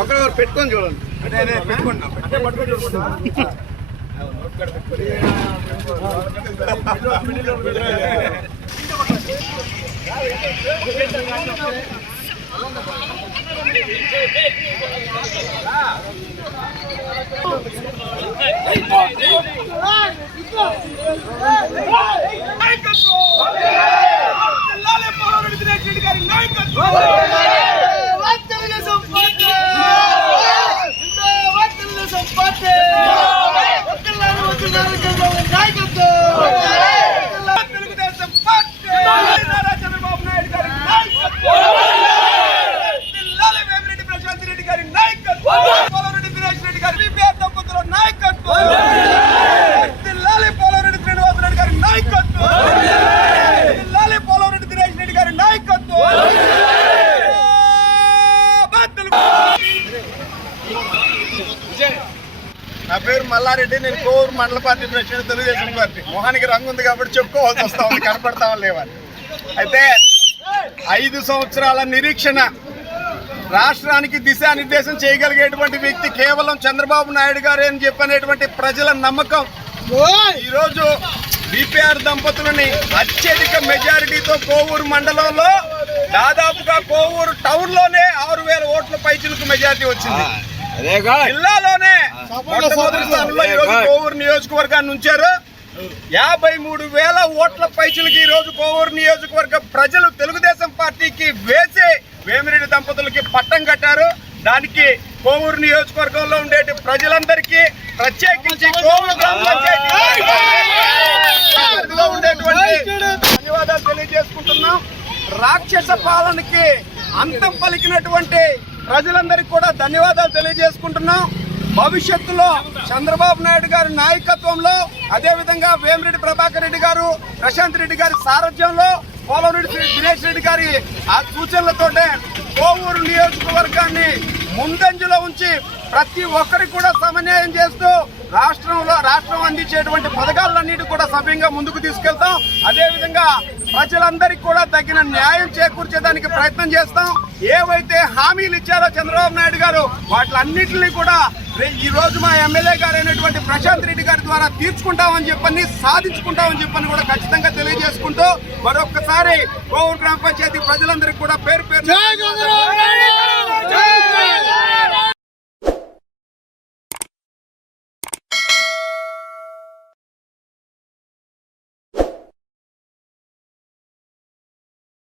ఒకరు పెట్టుకొని చూడండి. నా పేరు మల్లారెడ్డి. నేను కోవూరు మండల పార్టీ ప్రెసిడెంట్, తెలుగుదేశం పార్టీ. మొహానికి రంగు ఉంది కాబట్టి చెప్పుకోవాల్సి వస్తా ఉంది, కనపడతామని లేవని. అయితే 5 సంవత్సరాల నిరీక్షణ, రాష్ట్రానికి దిశానిర్దేశం చేయగలిగేటువంటి వ్యక్తి కేవలం చంద్రబాబు నాయుడు గారే అని చెప్పనేటువంటి ప్రజల నమ్మకం ఈరోజు బీపీఆర్ దంపతులని అత్యధిక మెజారిటీతో కోవూరు మండలంలో, దాదాపుగా కోవూరు టౌన్ లోనే 6,000 ఓట్ల పైచిలకు మెజారిటీ వచ్చింది. జిల్లాలోనే మొట్టమొదటి స్థానంలో ఈరోజు కోవూరు నియోజకవర్గాన్ని ఉంచారు. 53,000 ఓట్ల పైచిలకి ఈరోజు కోవూరు నియోజకవర్గ ప్రజలు తెలుగుదేశం పార్టీకి వేసి వేమిరెడ్డి దంపతులకి పట్టం కట్టారు. దానికి కోవూరు నియోజకవర్గంలో ఉండే ప్రజలందరికీ, ప్రత్యేకించి కోవూరు గ్రామ పంచాయతీలో ఉండేటువంటి ధన్యవాదాలు తెలియజేసుకుంటున్నాం. రాక్షస పాలనకి అంతం పలికినటువంటి ప్రజలందరికీ కూడా ధన్యవాదాలు తెలియజేసుకుంటున్నాం. భవిష్యత్తులో చంద్రబాబు నాయుడు గారి నాయకత్వంలో, అదేవిధంగా వేమిరెడ్డి ప్రభాకర్ రెడ్డి గారు, ప్రశాంత్ రెడ్డి గారి సారథ్యంలో, పోలవరెడ్డి దినేష్ రెడ్డి గారి ఆ సూచనలతోటే కోవూరు నియోజకవర్గాన్ని ముందంజలో ఉంచి ప్రతి ఒక్కరికి కూడా సమన్వయం చేస్తూ రాష్ట్రం అందించేటువంటి పథకాలన్నిటి కూడా సవ్యంగా ముందుకు తీసుకెళ్తాం. అదేవిధంగా ప్రజలందరికీ కూడా తగిన న్యాయం చేకూర్చేదానికి ప్రయత్నం చేస్తాం. ఏవైతే హామీలు ఇచ్చారో చంద్రబాబు నాయుడు గారు, వాటిలన్నింటినీ కూడా ఈ రోజు మా ఎమ్మెల్యే గారు అయినటువంటి ప్రశాంత్ రెడ్డి గారి ద్వారా తీర్చుకుంటామని చెప్పని, సాధించుకుంటామని చెప్పని కూడా ఖచ్చితంగా తెలియజేసుకుంటూ మరొకసారి కోవూరు గ్రామ పంచాయతీ ప్రజలందరికీ కూడా పేరు